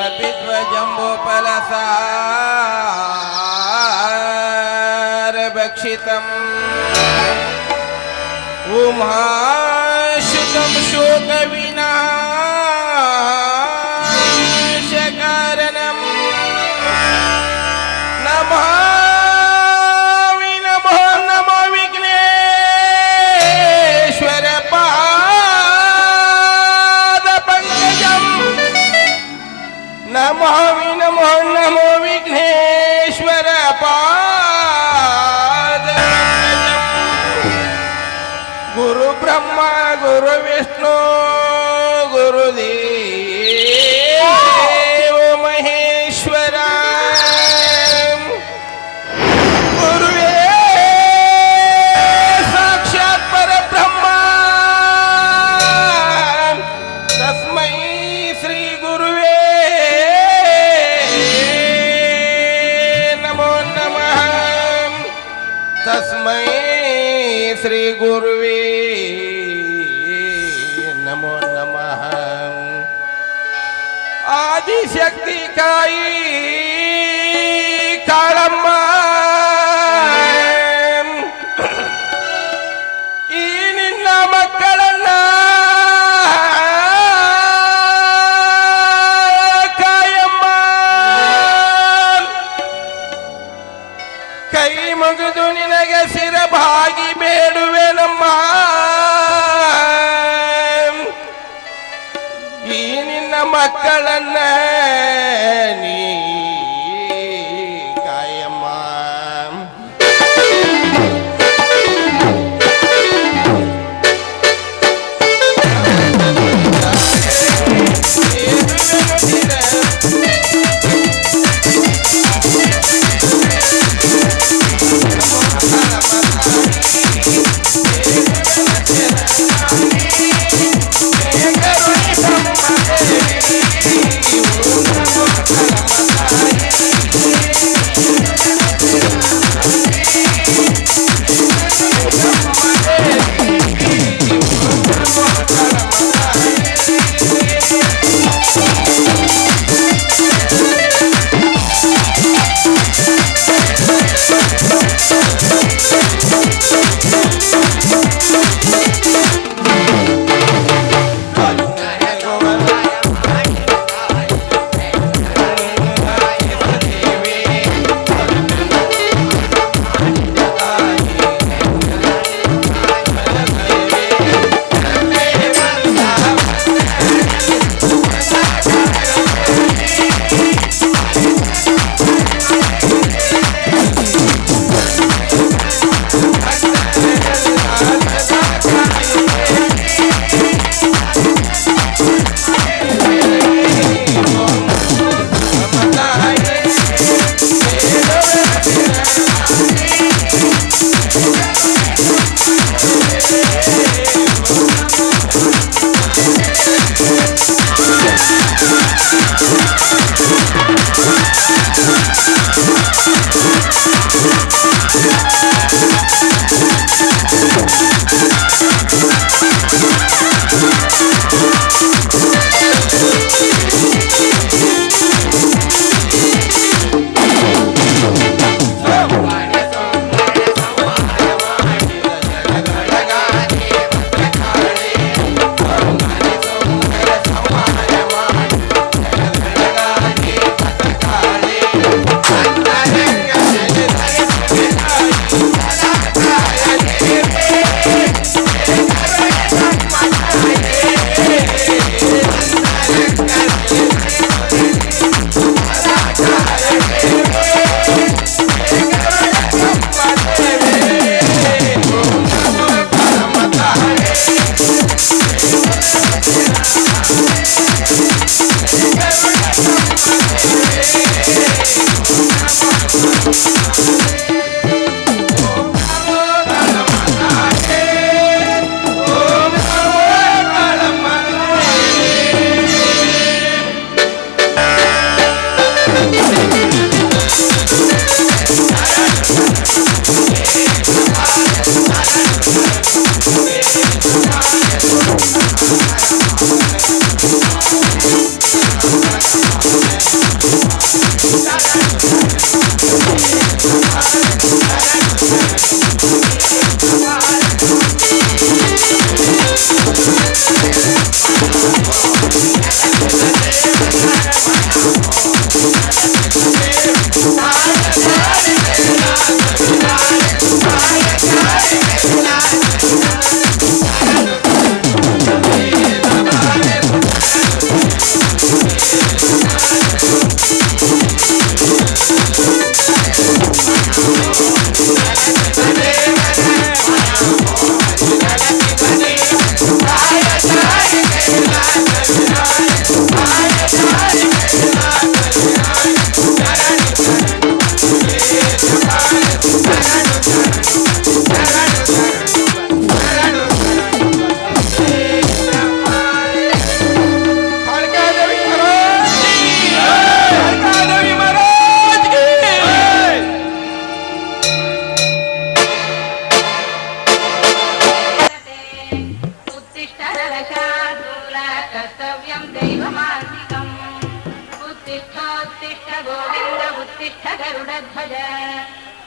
कपिध्वजम्बुफलसारभक्षितम् उमाशुकं शोकविनाशकारणम् नमः नमो नमो विघ्नेश्वर पादपङ्कजम् नमः नमो नमो विघ्नेश्वर गुरु ब्रह्मा गुरु विष्णु गुरुदेव महेश्वरा गुरुवे साक्षात् परब्रह्मा तस्मै श्री गुरुवे नमो नमः तस्मै श्री गुरुवे नमो नमः आदिशक्ति काई काळಮ್ಮ ಈ ನಿನ್ನ ಮಕ್ಕಳನ್ನ ಕಾಯಮ್ಮ ಕೈ ಮುಗಿದು ನಿನಗೆ ಶಿರಭಾಗಿ ಬೇಡುವೆನಮ್ಮ ಈ ನಿನ್ನ ಮಕ್ಕಳನ್ನ ನೀ ಕಾಯಮ್ಮ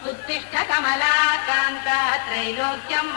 उत्तिष्ठ कमलाकान्त त्रैलोक्यं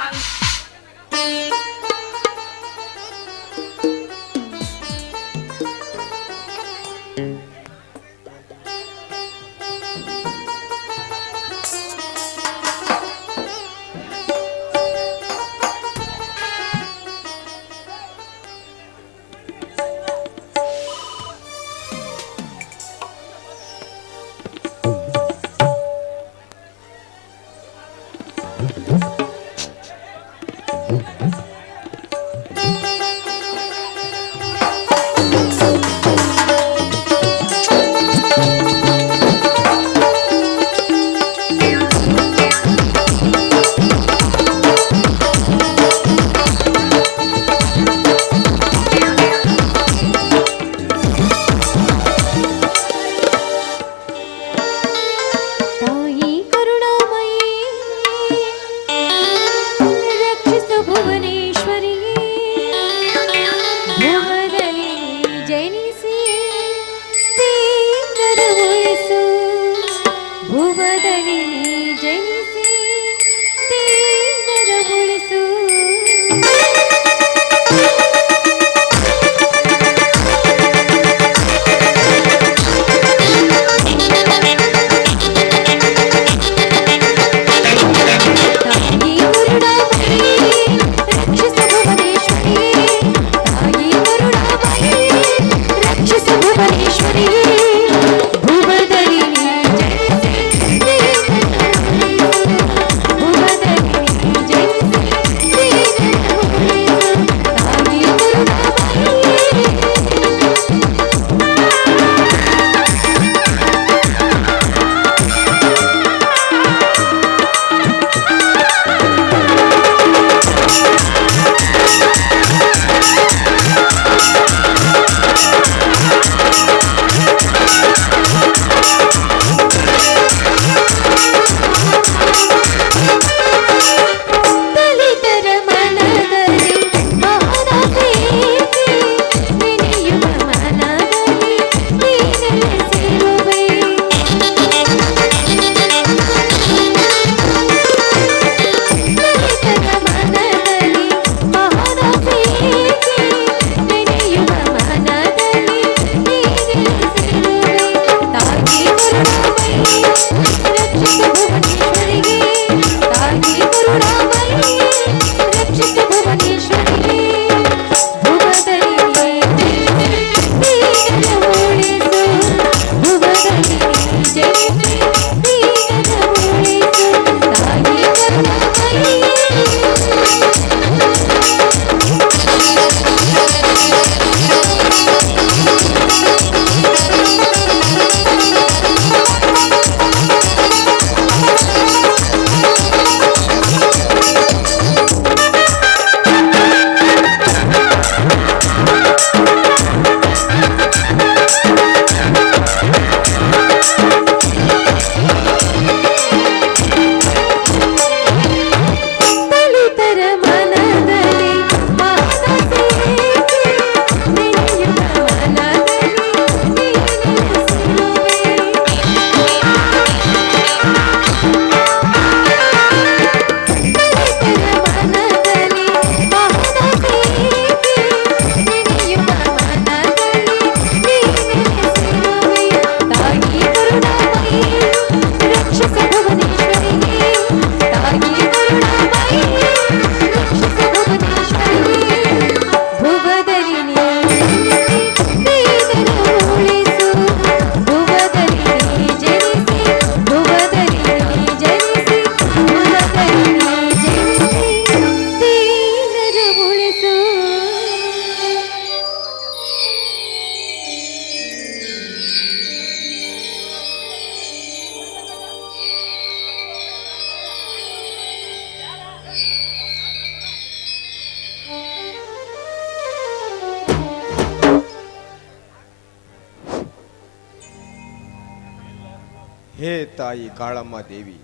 ಹೇ ತಾಯಿ ಕಾಳಮ್ಮ ದೇವಿ,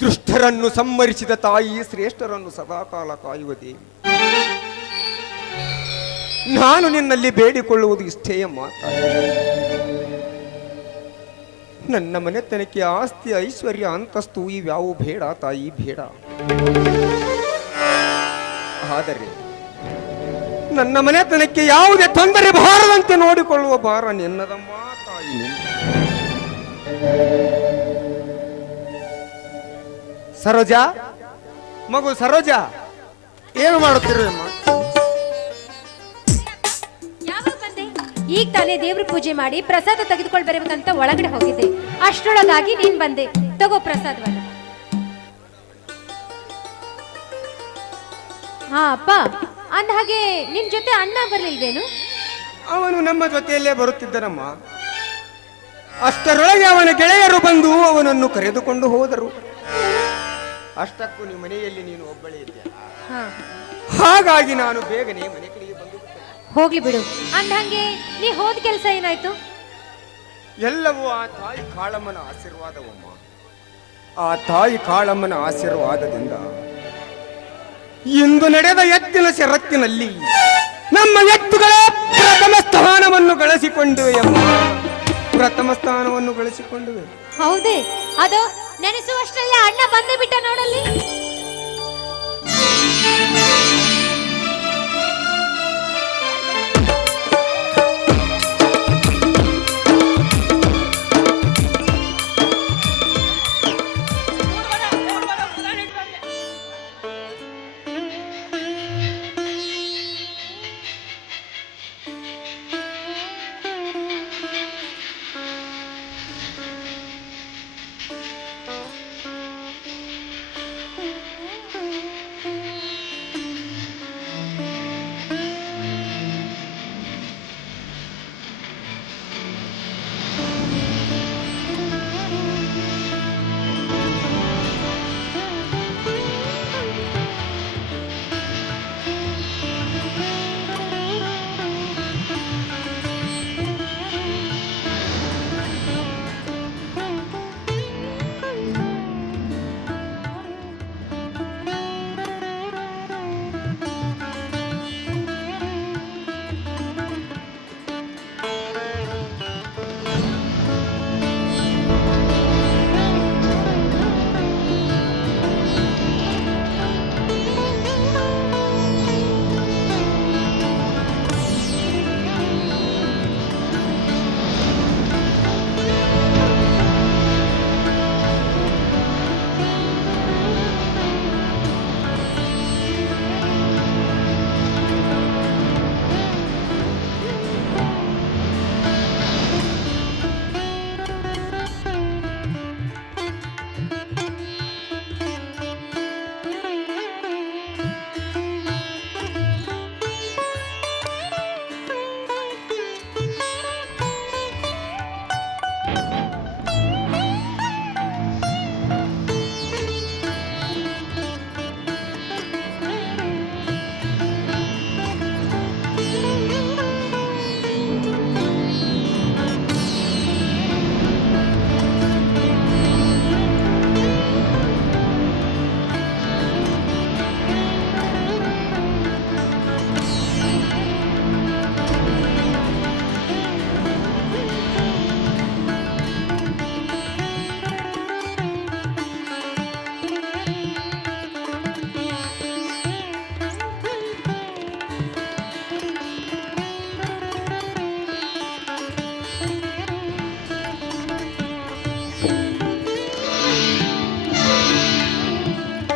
ದುಷ್ಟರನ್ನು ಸಂಹರಿಸಿದ ತಾಯಿ, ಶ್ರೇಷ್ಠರನ್ನು ಸದಾಕಾಲ ಕಾಯುವ ದೇವಿ, ನಾನು ನಿನ್ನಲ್ಲಿ ಬೇಡಿಕೊಳ್ಳುವುದು ಇಷ್ಟೇ ಅಮ್ಮ ತಾಯಿ. ನನ್ನ ಮನೆತನಕ್ಕೆ ಆಸ್ತಿ, ಐಶ್ವರ್ಯ, ಅಂತಸ್ತು ಇವ್ಯಾವು ಬೇಡ ತಾಯಿ, ಬೇಡ. ಆದರೆ ನನ್ನ ಮನೆತನಕ್ಕೆ ಯಾವುದೇ ತೊಂದರೆ ಬಾರದಂತೆ ನೋಡಿಕೊಳ್ಳುವ ಭಾರ ನಿನ್ನದಮ್ಮ ತಾಯಿ. ಸರೋಜಾ, ಮಗು ಸರೋಜಾ, ಏನು ಮಾಡುತ್ತಿರು ಅಮ್ಮ? ಯಾವಾಗ ಬಂದೆ? ಈಗ ತಾನೇ ದೇವ್ರ ಪೂಜೆ ಮಾಡಿ ಪ್ರಸಾದ ತೆಗೆದುಕೊಂಡು ಬರಬೇಕಂತ ಒಳಗಡೆ ಹೋಗಿದ್ದೆ. ಅಷ್ಟರೊಳಗಾಗಿ ನೀನ್ ಬಂದೆ. ತಗೋ ಪ್ರಸಾದವನ್ನ. ಹಾ ಅಪ್ಪ, ಅಂದ ಹಾಗೆ ನಿನ್ ಜೊತೆ ಅಣ್ಣ ಬರ್ಲಿಲ್ವೇನು? ಅವನು ನಮ್ಮ ಜೊತೆಯಲ್ಲೇ ಬರುತ್ತಿದ್ದನಮ್ಮ. ಅಷ್ಟರೊಳಗೆ ಅವನ ಗೆಳೆಯರು ಬಂದು ಅವನನ್ನು ಕರೆದುಕೊಂಡು ಹೋದರು. ಅಷ್ಟಕ್ಕೂ ನಿಮ್ಮ ಮನೆಯಲ್ಲಿ ನೀನು ಒಬ್ಬಳೇ ಇದ್ದೀಯಲ್ಲ, ಹಾ, ಹಾಗಾಗಿ ನಾನು ಬೇಗನೆ ಮನೆ ಕಡೆಗೆ ಬಂದು ಬಿಟ್ಟೆ. ಹೋಗ್ಲಿ ಬಿಡು. ಅಂದ ಹಂಗೆ ನೀ ಹೋದ ಕೆಲಸ ಏನಾಯ್ತು? ಎಲ್ಲವೂ ಆ ತಾಯಿ ಕಾಳಮ್ಮನ ಆಶೀರ್ವಾದವಮ್ಮ. ಆ ತಾಯಿ ಕಾಳಮ್ಮನ ಆಶೀರ್ವಾದದಿಂದ ಇಂದು ನಡೆದ ಎತ್ತಿನ ಷರತ್ತಿನಲ್ಲಿ ನಮ್ಮ ಎತ್ತುಗಳ ಪ್ರಥಮ ಸ್ಥಾನವನ್ನು ಗಳಿಸಿಕೊಂಡುವೆ ಅಮ್ಮ, ಪ್ರಥಮ ಸ್ಥಾನವನ್ನು ಗಳಿಸಿಕೊಂಡುವೆ. ಹೌದೇ? ಅದು ನೆನೆಸುವಷ್ಟರಲ್ಲೇ ಅಣ್ಣ ಬಂದೇ ಬಿಟ್ಟ ನೋಡಲ್ಲಿ.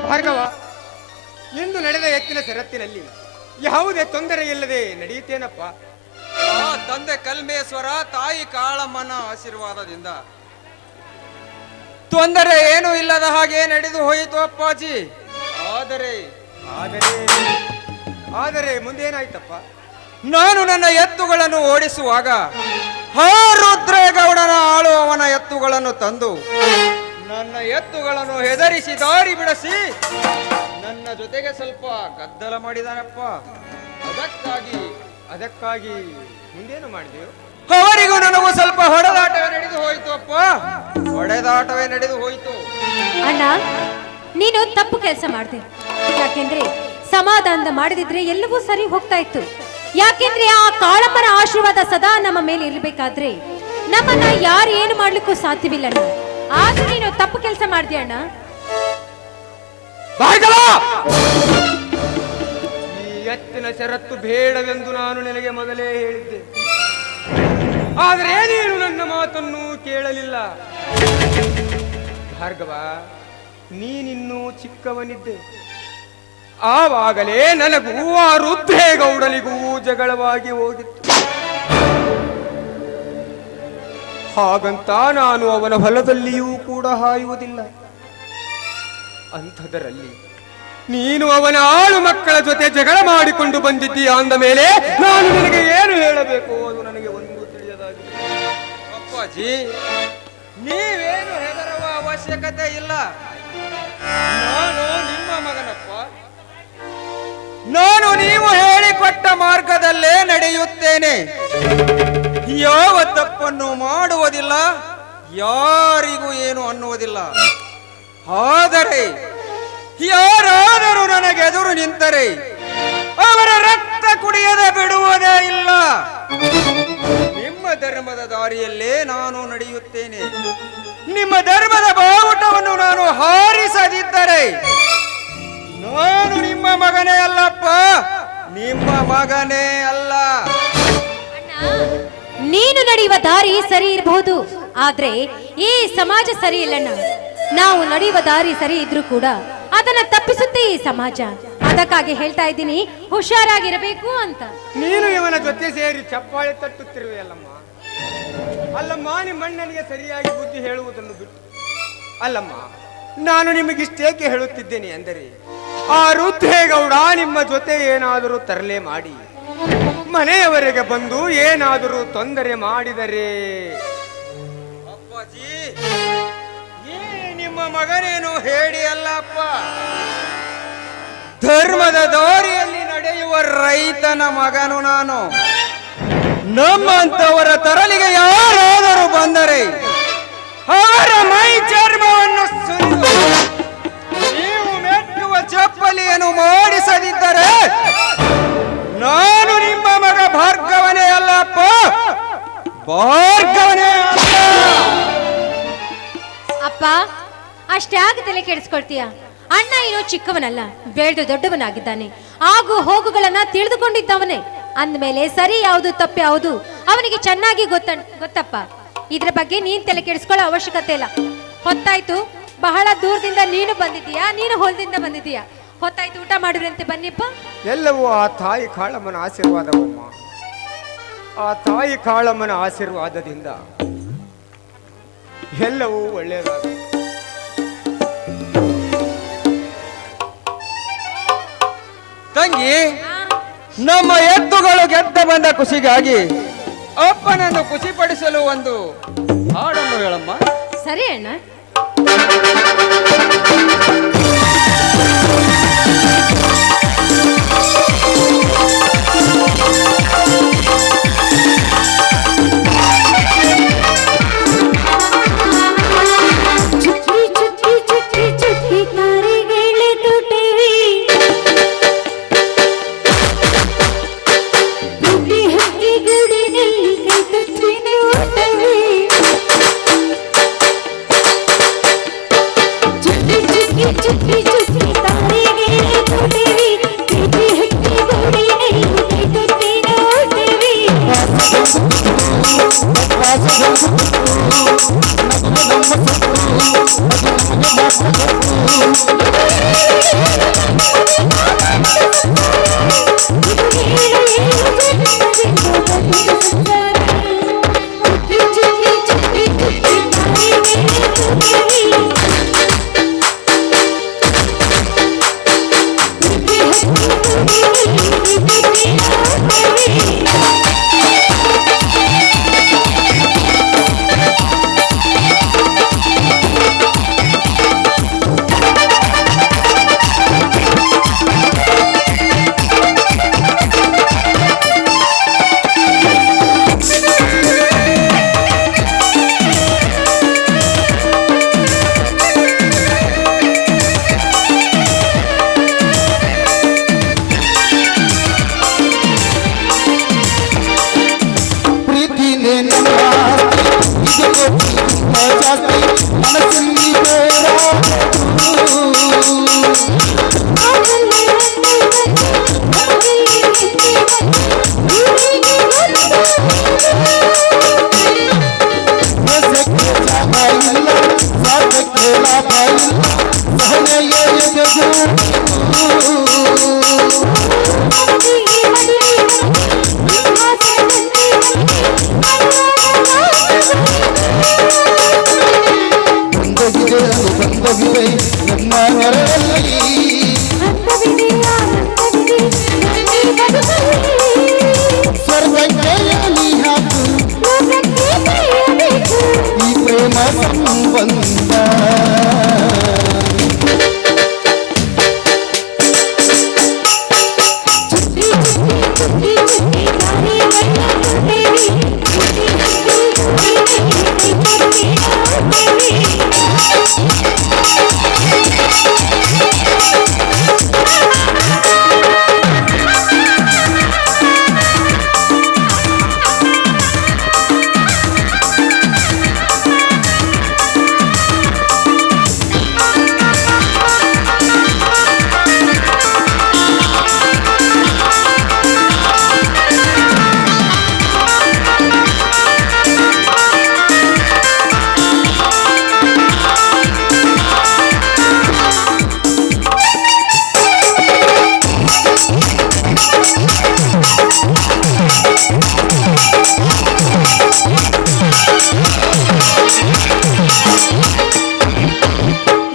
ಭಾರ್ಗವ, ಇಂದು ನಡೆದ ಎತ್ತಿನ ಷರತ್ತಿನಲ್ಲಿ ಯಾವುದೇ ತೊಂದರೆ ಇಲ್ಲದೆ ನಡೆಯುತ್ತೇನಪ್ಪ? ತಂದೆ ಕಲ್ಮೇಶ್ವರ ತಾಯಿ ಕಾಳಮ್ಮನ ಆಶೀರ್ವಾದದಿಂದ ತೊಂದರೆ ಏನೂ ಇಲ್ಲದ ಹಾಗೆ ನಡೆದು ಹೋಯಿತು ಅಪ್ಪಾಜಿ. ಆದರೆ ಆದರೆ ಆದರೆ ಮುಂದೇನಾಯ್ತಪ್ಪ? ನಾನು ನನ್ನ ಎತ್ತುಗಳನ್ನು ಓಡಿಸುವಾಗ ಆ ರುದ್ರೇಗೌಡನ ಆಳುವವನ ಎತ್ತುಗಳನ್ನು ತಂದು ನನ್ನ ಎತ್ತುಗಳನ್ನು ಹೆದರಿಸಿ ದಾರಿ ಬಿಡಿಸಿ ನನ್ನ ಜೊತೆಗೆ ಸ್ವಲ್ಪ ಗದ್ದಲ ಮಾಡಿದಾನಪ್ಪ. ಅದಕ್ಕಾಗಿ ಅದಕ್ಕಾಗಿ ಮುಂದೇನು ಮಾಡಿದೆವು? ಅವರಿಗೂ ನನಗೂ ಸ್ವಲ್ಪ ಹೊಡೆದಾಟವೇ ನಡೆದು ಹೋಯಿತು ಅಪ್ಪ, ಹೊಡೆದಾಟವೇ ನಡೆದು ಹೋಯಿತು. ಅಣ್ಣ, ನೀನು ತಪ್ಪು ಕೆಲಸ ಮಾಡಿದೆ. ಯಾಕೆಂದ್ರೆ ಸಮಾಧಾನದ ಮಾಡದಿದ್ರೆ ಎಲ್ಲವೂ ಸರಿ ಹೋಗ್ತಾ ಇತ್ತು. ಯಾಕೆಂದ್ರೆ ಆ ಕಾಳಮ್ಮನ ಆಶೀರ್ವಾದ ಸದಾ ನಮ್ಮ ಮೇಲೆ ಇರಬೇಕಾದ್ರೆ ನಮ್ಮನ್ನ ಯಾರು ಏನು ಮಾಡ್ಲಿಕ್ಕೂ ಸಾಧ್ಯವಿಲ್ಲ ಅಣ್ಣ. ಆದ್ರೂ ನೀನು ತಪ್ಪು ಕೆಲಸ ಮಾಡಿದೆ ಅಣ್ಣ. ಈ ಎತ್ತಿನ ಷರತ್ತು ಬೇಡವೆಂದು ನಾನು ನಿನಗೆ ಮೊದಲೇ ಹೇಳಿದ್ದೆ, ಆದರೆ ನೀನು ನನ್ನ ಮಾತನ್ನು ಕೇಳಲಿಲ್ಲ. ಭಾರ್ಗವ, ನೀನಿನ್ನೂ ಚಿಕ್ಕವನಿದ್ದೆ. ಆವಾಗಲೇ ನನಗೂ ಆ ರುದ್ರೇಗೌಡನಿಗೂ ಜಗಳವಾಗಿ ಹೋಗಿತ್ತು. ಹಾಗಂತ ನಾನು ಅವನ ಹೊಲದಲ್ಲಿಯೂ ಕೂಡ ಹಾಯುವುದಿಲ್ಲ. ಅಂಥದರಲ್ಲಿ ನೀನು ಅವನ ಆಳು ಮಕ್ಕಳ ಜೊತೆ ಜಗಳ ಮಾಡಿಕೊಂಡು ಬಂದಿದ್ದೀಯ ಅಂದ ಮೇಲೆ ನಾನು ನಿನಗೆ ಏನು ಹೇಳಬೇಕು ಅದು ನನಗೆ ಒಂದು ತಿಳಿಯದಾಗಿದೆ. ಅಪ್ಪಾಜಿ, ನೀವೇನು ಹೆದರುವ ಅವಶ್ಯಕತೆ ಇಲ್ಲ. ನಾನು ನಿಮ್ಮ ಮಗನಪ್ಪ. ನಾನು ನೀವು ಹೇಳಿಕೊಟ್ಟ ಮಾರ್ಗದಲ್ಲೇ ನಡೆಯುತ್ತೇನೆ. ಯಾವ ತಪ್ಪನ್ನು ಮಾಡುವುದಿಲ್ಲ, ಯಾರಿಗೂ ಏನು ಅನ್ನುವುದಿಲ್ಲ. ಆದರೆ ಯಾರಾದರೂ ನನಗೆ ಎದುರು ನಿಂತರೆ ಅವರ ರಕ್ತ ಕುಡಿಯದೆ ಬಿಡುವುದೇ ಇಲ್ಲ. ನಿಮ್ಮ ಧರ್ಮದ ದಾರಿಯಲ್ಲೇ ನಾನು ನಡೆಯುತ್ತೇನೆ. ನಿಮ್ಮ ಧರ್ಮದ ಬಾವುಟವನ್ನು ನಾನು ಹಾರಿಸದಿದ್ದರೆ ನಾನು ನಿಮ್ಮ ಮಗನೇ ಅಲ್ಲಪ್ಪ, ನಿಮ್ಮ ಮಗನೇ ಅಲ್ಲ. ನೀನು ನಡೆಯುವ ದಾರಿ ಸರಿ ಇರಬಹುದು, ಆದ್ರೆ ಈ ಸಮಾಜ ಸರಿ ಇಲ್ಲಣ್ಣ. ನಾವು ನಡೆಯುವ ದಾರಿ ಸರಿ ಇದ್ರೂ ಕೂಡ ಅದನ್ನ ತಪ್ಪಿಸುತ್ತೆ ಈ ಸಮಾಜ. ಅದಕ್ಕಾಗಿ ಹೇಳ್ತಾ ಇದ್ದೀನಿ, ಹುಷಾರಾಗಿರಬೇಕು ಅಂತ. ನೀನು ಇವನ ಜೊತೆ ಸೇರಿ ಚಪ್ಪಾಳೆ ತಟ್ಟುತ್ತಿರುವೆಯಲ್ಲಮ್ಮ. ಅಲ್ಲಮ್ಮ, ನಿಮ್ಮ ಅಣ್ಣನಿಗೆ ಸರಿಯಾಗಿ ಬುದ್ಧಿ ಹೇಳುವುದನ್ನು ಬಿಟ್ಟು. ಅಲ್ಲಮ್ಮ, ನಾನು ನಿಮಗಿಷ್ಟೇಕೆ ಹೇಳುತ್ತಿದ್ದೇನೆ ಅಂದರೆ, ಆ ರುದ್ರೇಗೌಡ ನಿಮ್ಮ ಜೊತೆ ಏನಾದರೂ ತರಲೆ ಮಾಡಿ ಮನೆಯವರೆಗೆ ಬಂದು ಏನಾದರೂ ತೊಂದರೆ ಮಾಡಿದರೆ, ಅಪ್ಪಾಜಿ, ಈ ನಿಮ್ಮ ಮಗನೇನು ಹೇಳಿ ಅಲ್ಲಪ್ಪ, ಧರ್ಮದ ದಾರಿಯಲ್ಲಿ ನಡೆಯುವ ರೈತನ ಮಗನು ನಾನು. ನಮ್ಮಂತವರ ತರಲಿಗೆ ಯಾರಾದರೂ ಬಂದರೆ ಅವರ ಮೈ ಚರ್ಮವನ್ನು ಸುರಿದು ನೀವು ಮೆಟ್ಟುವ ಚಪ್ಪಲಿಯನ್ನು ಮಾಡಿಸದಿದ್ದರೆ ನಾನು ನಿಮ್ಮ ಮಗ ಭಾರ್ಗವನೇ ಅಲ್ಲಪ್ಪ, ಭಾರ್ಗವನೇ ಅಲ್ಲ. ಅಪ್ಪ, ಅಷ್ಟೇ ಆಗ ತಲೆ ಕೆಡಿಸ್ಕೊಳ್ತೀಯ? ಅಣ್ಣ ಏನೋ ಚಿಕ್ಕವನಲ್ಲ, ಬೆಳೆದು ದೊಡ್ಡವನಾಗಿದ್ದಾನೆ. ಆಗು ಹೋಗುಗಳನ್ನ ತಿಳಿದುಕೊಂಡಿದ್ದವನೇ ಅಂದ್ಮೇಲೆ ಸರಿ ಯಾವುದು ತಪ್ಪು ಯಾವುದು ಅವನಿಗೆ ಚೆನ್ನಾಗಿ ಗೊತ್ತಪ್ಪ. ಇದ್ರ ಬಗ್ಗೆ ನೀನ್ ತಲೆ ಕೆಡಿಸ್ಕೊಳ್ಳೋ ಅವಶ್ಯಕತೆ ಇಲ್ಲ. ಹೊತ್ತಾಯ್ತು, ಬಹಳ ದೂರದಿಂದ ನೀನು ಬಂದಿದ್ದೀಯಾ, ನೀನು ಹೊಲದಿಂದ ಬಂದಿದ್ದೀಯಾ. ಹೊತ್ತಾಯ್ತು, ಊಟ ಮಾಡಿದ್ರಂತೆ, ಬನ್ನಿಪ್ಪ. ಎಲ್ಲವೂ ಆ ತಾಯಿ ಕಾಳಮ್ಮನ ಆಶೀರ್ವಾದವಮ್ಮ. ಆ ತಾಯಿ ಕಾಳಮ್ಮನ ಆಶೀರ್ವಾದದಿಂದ ಎಲ್ಲವೂ ಒಳ್ಳೆಯದಾಗ. ತಂಗಿ, ನಮ್ಮ ಎತ್ತುಗಳು ಗೆದ್ದ ಬಂದ ಖುಷಿಗಾಗಿ ಅಪ್ಪನನ್ನು ಖುಷಿಪಡಿಸಲು ಒಂದು ಹಾಡನ್ನು ಹೇಳಮ್ಮ. ಸರಿ ಅಣ್ಣ.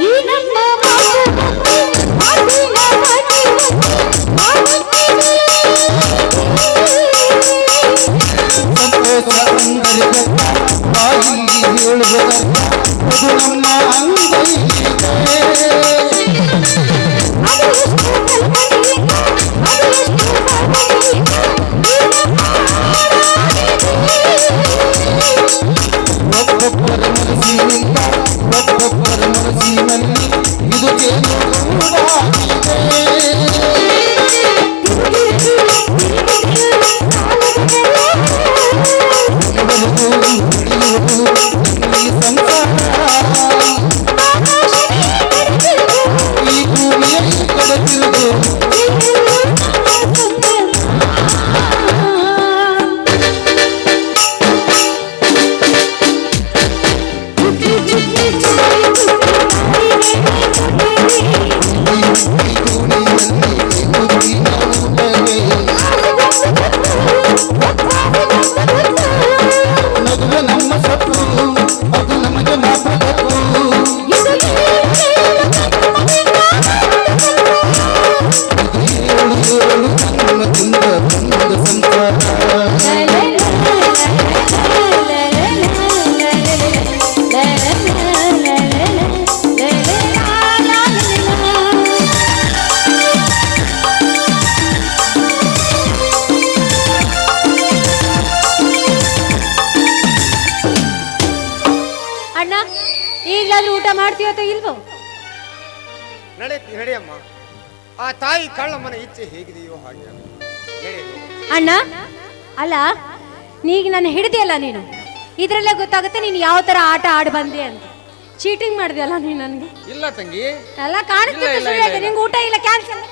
ಈ ನಮ್ಮ ಮಾತಿನ ಅಣ್ಣ ಈಗಲಾದ್ರೂ ಊಟ ಮಾಡ್ತೀಯೋ ಅಥವಾ ಇಲ್ವೋ? ನಡೆಯಮ್ಮ. ಆ ತಾಯಿ ಕಳ್ಳಮ್ಮನ ಇಚ್ಛೆ ಹೇಗಿದೆಯೋ ಹಾಗೆ ನಡೆಯಲು. ಅಣ್ಣ ಅಲ್ಲ, ನೀಗ ನಾನು ಹಿಡಿದೆಯಲ್ಲ ನೀನು, ಇದ್ರಲ್ಲೇ ಗೊತ್ತಾಗುತ್ತೆ ನೀನು ಯಾವ ತರ ಆಟ ಆಡಿ ಬಂದೆ ಅಂತ. ಚೀಟಿಂಗ್ ಮಾಡಿದೆಯಲ್ಲ ನೀನು ನನಗೆ. ಇಲ್ಲ ತಂಗಿ, ಎಲ್ಲ ಕಾಣಿಸ್ತಿತ್ತು. ನಿಂಗೆ ಊಟ ಇಲ್ಲ, ಕ್ಯಾನ್ಸಲ್.